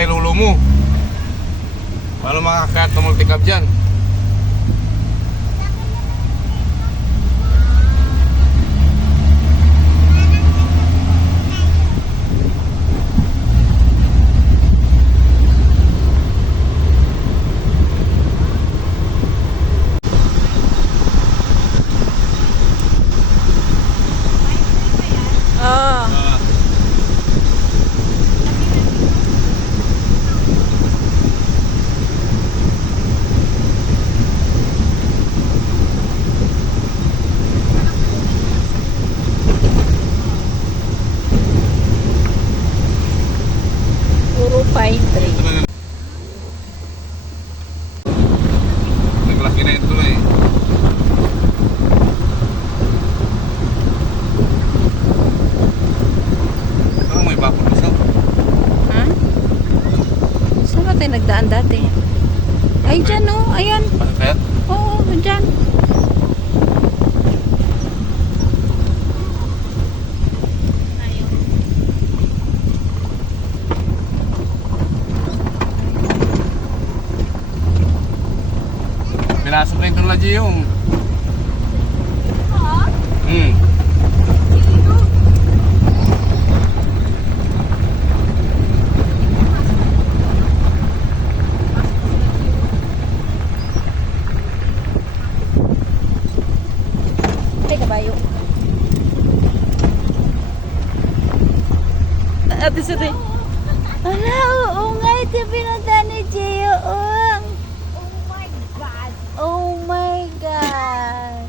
kay lolo mo. Paano makakayat ng multicab dyan? Puro pine tree. Naglaki na ito eh. Parang may bakod isa. Ha? Saan ba tayo nagdaan dati? Ay, dyan oh. Ayan. Pasakayat? Oo, dyan. Pinasok na itong ladyo yung. Hmm. Ay, kabayo. Ate Suri. Ala, oo nga. Ito pinunta ni Gio. Oh my gosh.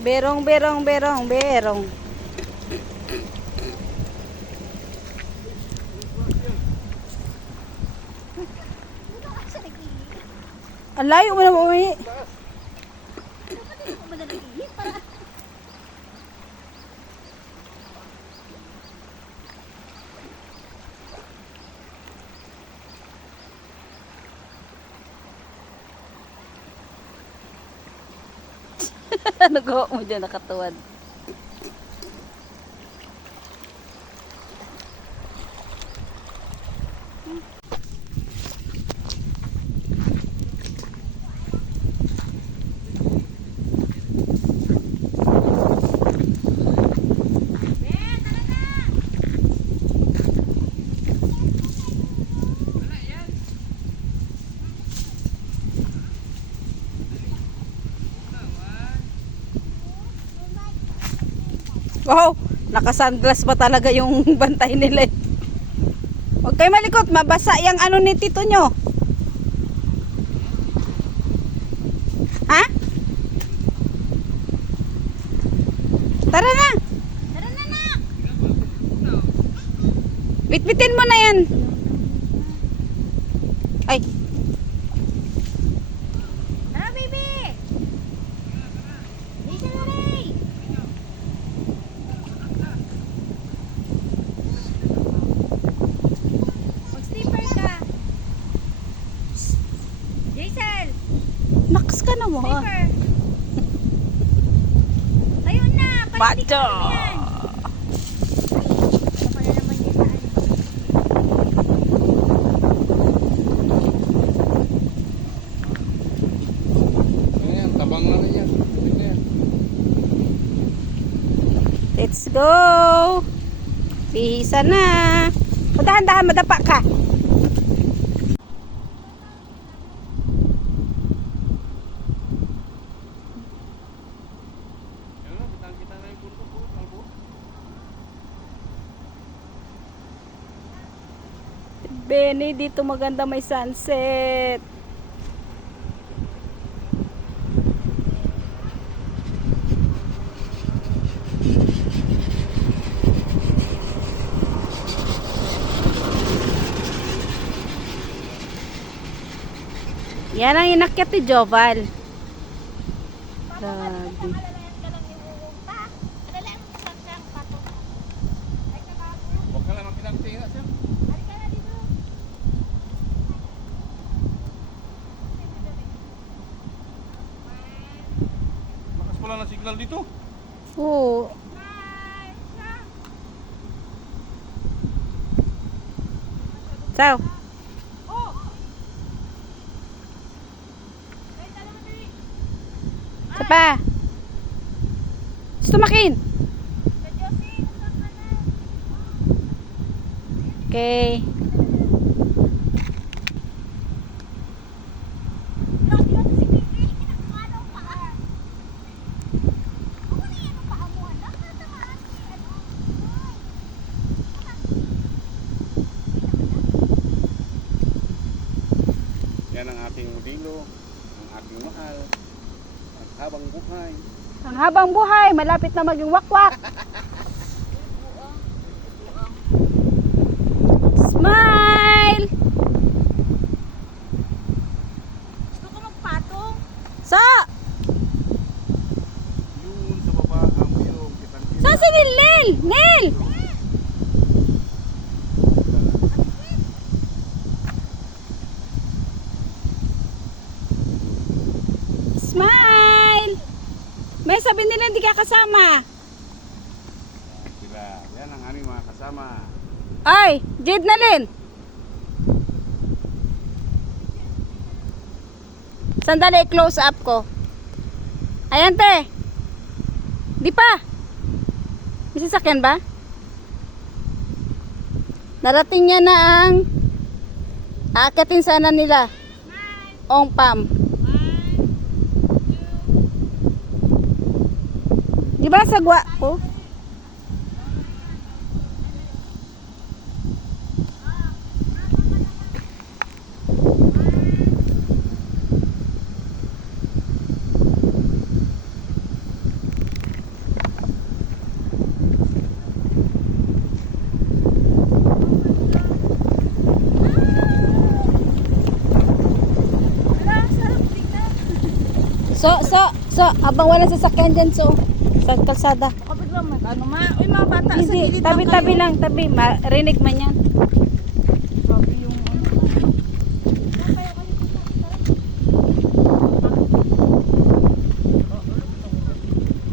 Berong, berong, berong, berong. Ang layo mo na umuwi. Nagawa mo dyan, nakatuwad. Wow, naka-sunglass pa talaga yung bantay nila. Huwag kayo malikot, mabasa yung ano ni tito nyo. Ha? Tara na. Tara na na. Bitbitin mo na yan. Ay. Tara, baby. Dito na rin. Mag-slipper ka. Jason. Naks ka na mo. Slipper. Ayun na. Bato. Ayan, tabang na rin yan. Let's go. Bihisa na. Dahan-dahan, madapa ka. Benny, dito maganda may sunset. Yan ang inakyat ni Joval. Grabe. Huwag ka lang magpinagtinga siya. Lakas pala ng signal dito. Oo. Sao? Isa pa. Gusto makin? Okay. Yan ang ating modelo, ang ating mahal, ang habang buhay. Ang habang buhay, malapit na maging wakwak. Smile! Gusto ko magpatong. Sa! Yun sa baba ang mayroong kitang-kita. Sa si Nil! Nil! Nil! Smile! May sabi nila hindi ka kasama. Sila, yan ang aming mga kasama. Ay, Jade na Lin. Sandali, close up ko. Ayan te. Di pa. May sasakyan ba? Narating niya na ang aakatin sana nila. Ong Pam. Di ba sagwa ko? So, abang wala sasakyan dyan, so, sa kalsada. Kapag lang ano ma, uy mga bata sa Hindi, gilid tabi-tabi lang, tabi. Marinig man yan. Sabi yung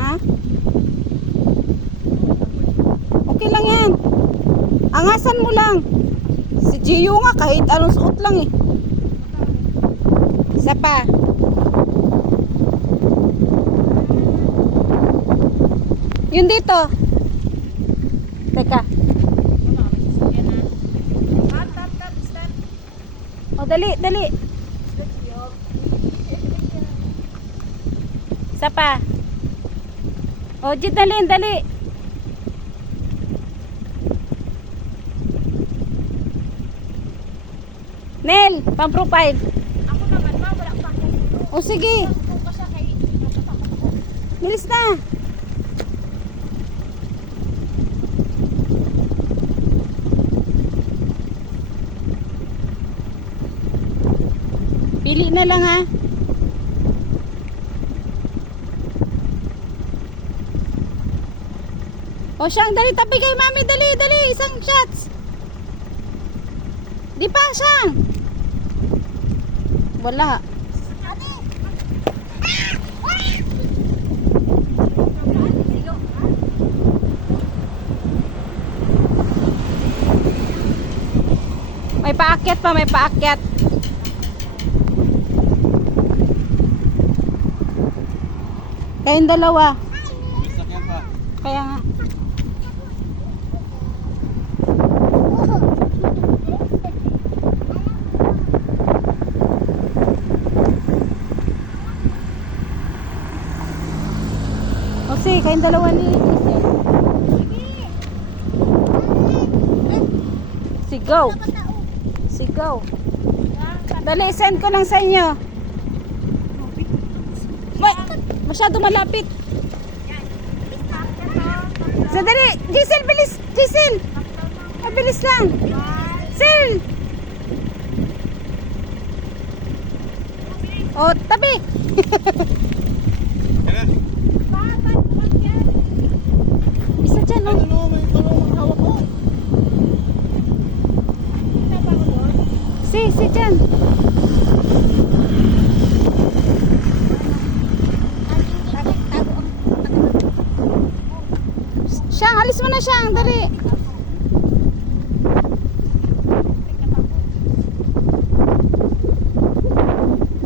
Ha? Okay lang yan. Angasan mo lang. Si Gio nga, kahit anong suot lang eh. Isa pa. Yun dito. Teka. start. O, dali, dali. Isa pa. O, Jid, dali, dali. Nel, pang-profile. Ako naman ma, wala pa akong O, sige. Kung pa siya kay Bilis na. Pili na lang ha. O siyang, dali, tabi kay mami, dali, dali, isang shots. Di pa siyang. Wala. May paakyat pa, may paakyat. Kayong dalawa. Sasakyan pa. Kaya nga. O sige, kayong dalawa ni Giselle. Sigaw. Sigaw. Dali, send ko lang sa inyo. Masyado malapit. Sandali, Giselle, bilis. Giselle. Mabilis lang. Giselle. O, tabi. Yan na. Bilis mo na siyang, dali.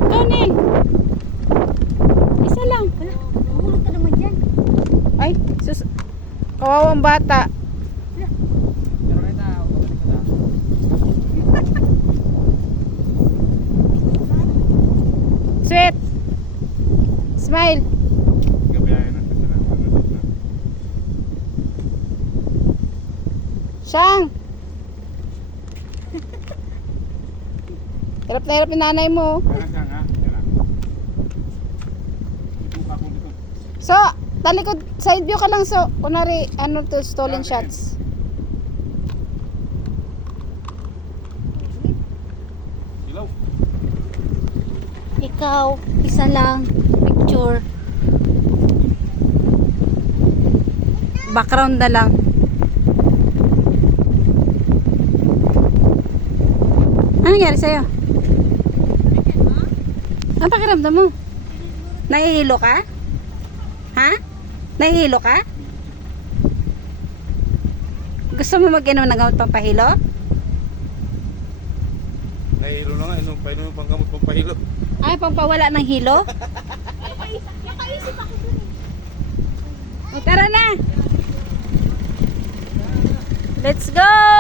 Ikaw, Ning. Isa lang. Mahulog ka naman dyan. Ay, sus. Kawawang bata. Sweet. Smile. Gabiyahin na. Siyang. Hirap na hirap yung nanay mo. Kaya siya nga. Yan na. Ito akong dito. So, talikod, side view ka lang. So, kunwari, ano to, stolen shots. Ilaw. Ikaw, isa lang. Picture. Background na lang. Ano nangyari sa'yo? Ano pakiramdam mo? Nahihilo ka? Ha? Nahihilo ka? Gusto mo mag-inom ng gamot pampahilo? Nahihilo na nga. Painom yung panggamot pampahilo. Ay, pampawala ng hilo? Nakaisip ako dun eh. O, tara na! Let's go!